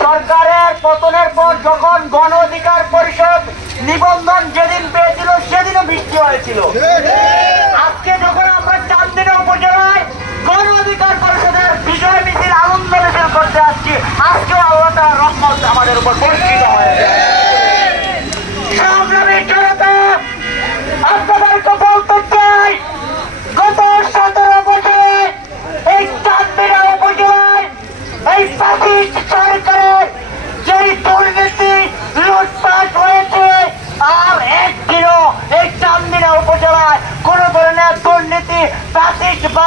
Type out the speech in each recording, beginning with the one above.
সরকারের পতনের পর যখন গণ অধিকার পরিষদ নিবন্ধন যেদিন পেয়েছিল সেদিনও বৃষ্টি হয়েছিল আজকে যখন আমরা চান্দিনা উপজেলায় গণ অধিকার পরিষদের বিজয় মিছিল আনন্দ মিছিল করতে আসছি আজকেও আল্লাহ তাআলার রহমত আমাদের উপর বর্ষিত হয়েছে সংগ্রামী জনতা আপনাদেরকে বলতে চাই গত সতেরো বছরে এই চান্দিনা উপজেলায় এই প্রাচীন সরকারের যেই দুর্নীতি লুটপাট হয়েছে আর একদিনও এই চান্দিনা উপজেলায় কোন ধরনের দুর্নীতি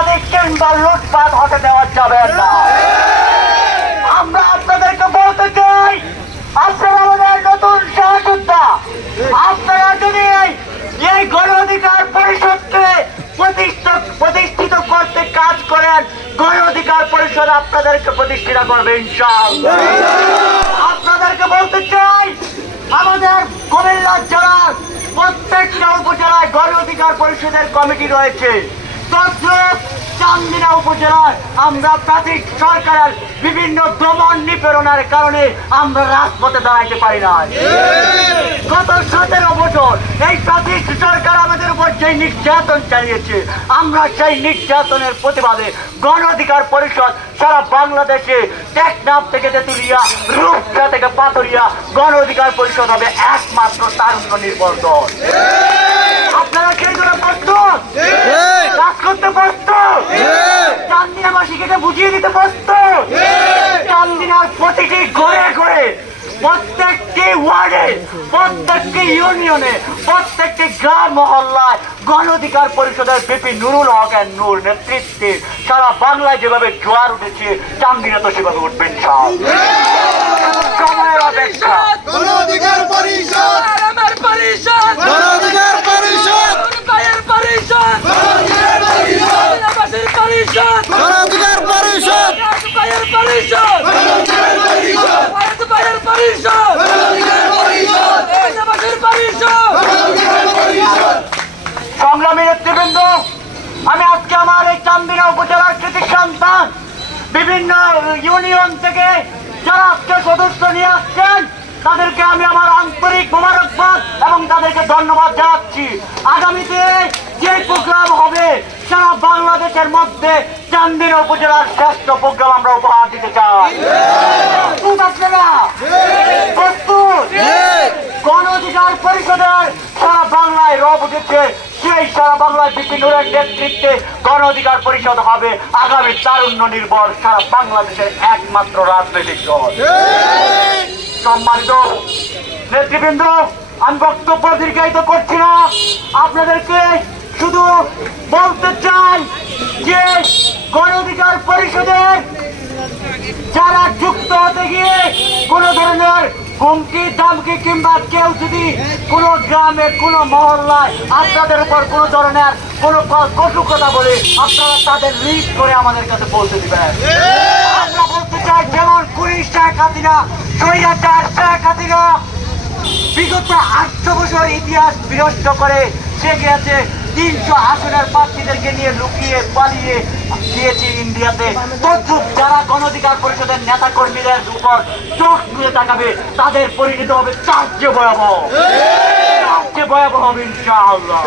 প্রাচীন কিংবা লুটপাট হতে দেওয়া যাবে না। আমরা আপনাদেরকে বলতে চাই, আপনারা আমাদের নতুন সহযোদ্ধা। আপনারা যদি এই- গণ অধিকার পরিষদকে প্রতিষ্ঠিত করতে কাজ করেন গণ অধিকার পরিষদ আপনাদেরকে প্রতিষ্ঠিত করবে আপনাদেরকে বলতে চাই, আমাদের কুমিল্লা জেলার প্রত্যেকটা উপজেলায় গণ অধিকার পরিষদের কমিটি রয়েছে। চান্দিনা উপজেলায় আমরা প্রাথমিক সরকারের বিভিন্ন দমন নিপীড়নের কারণে আমরা রাজপথে দাঁড়াইতে পারি না গত সতেরো বছর এই প্রাথমিক সরকার আমাদের উপর যে নির্যাতন চালিয়েছে, আমরা সেই নির্যাতনের প্রতিবাদে গণ অধিকার পরিষদ সারা বাংলাদেশে টেকনাফ থেকে তেতুলিয়া, রূপসা থেকে পাথরিয়া গণ অধিকার পরিষদ হবে একমাত্র তারুণ্য নির্ভর দল আপনারা সেই জন্য প্রস্তুত কাজ করতে প্রস্তুত বুঝিয়ে দিতে প্রস্তুত। চান্দিনার প্রতিটি ঘরে ঘরে প্রত্যেকটি ওয়ার্ডে প্রত্যেকটি ইউনিয়নে প্রত্যেকটি গ্রাম মহল্লায় গণ অধিকার পরিষদের বিপি নুরুল হকের নূর নেতৃত্বে সারা বাংলায় যেভাবে জোয়ার উঠেছে চান্দিনা তো সেভাবে উঠবেন সব সময়ের অপেক্ষা গণ অধিকার পরিষদ আমার পরিষদ গণ অধিকার পরিষদ ভাইয়ের পরিষদ আদিবাসীর পরিষদ গণ অধিকার পরিষদ ভাইয়ের পরিষদ ভাইয়ের পরিষদ আদিবাসীর পরিষদ সংগ্রামী নেতৃবৃন্দ আমি আজকে আমার এই চান্দিনা উপজেলার কৃতি সন্তান। বিভিন্ন ইউনিয়ন থেকে যারা আজকে সদস্য নিয়ে আসছেন তাদেরকে আমি আমার আন্তরিক মোবারকবাদ এবং তাদেরকে ধন্যবাদ জানাচ্ছি। আগামীতে যে প্রোগ্রাম হবে সারা বাংলাদেশের মধ্যে চান্দিনা উপজেলার শ্রেষ্ঠ প্রোগ্রাম আমরা উপহার দিতে চাই। প্রস্তুত আপনারা? প্রস্তুত? গণ অধিকার পরিষদের সারা বাংলায় রব উঠেছে সেই সারা বাংলায় বিপিনুরের নেতৃত্বে গণ অধিকার পরিষদ হবে আগামী তারুণ্য নির্ভর সারা বাংলাদেশের একমাত্র রাজনৈতিক দল। সম্মানিত নেতৃবৃন্দ, আমি বক্তব্য দীর্ঘায়িত করছি না। আপনাদেরকে শুধু বলতে চাই যে গণ অধিকার পরিষদের যারা যুক্ত হতে গিয়ে কোন ধরনের হুমকি দামকি কিংবা কেউ যদি কোন গ্রামে, কোন মহল্লায় আপনাদের উপর কোন ধরনের কোন কটু কথা বলে আপনারা তাদের লিস্ট করে আমাদের কাছে বলতে দিবেন। আমরা বলতে চাই, যেমন কুড়ি শেখ হাসিনা সৈরাচার শেখ হাসিনা, বিগত আটশো বছর ইতিহাস বিনষ্ট করে সে গেছে তিনশো আসনের প্রার্থীদেরকে নিয়ে লুকিয়ে পালিয়ে গিয়েছে ইন্ডিয়াতে। তদ্রুপ যারা গণঅধিকার পরিষদের নেতা কর্মীদের উপর চোখ তুলে তাকাবে তাদের পরিণত হবে তার চেয়ে ভয়াবহ ভয়াবহ হবে ইনশাআল্লাহ।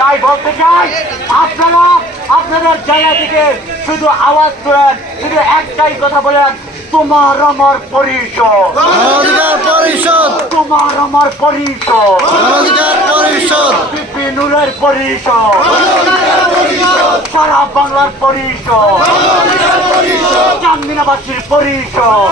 তাই বলতে চাই আপনারা আপনাদের জায়গা থেকে শুধু আওয়াজ তোলেন শুধু একটাই কথা বলেন তোমার আমার পরিষদ। তোমার আমার পরিষদ। পরিষদ। বিপিনুরের পরিষদ। সারা বাংলার পরিষদ। চান্দিনাবাসীর পরিষদ।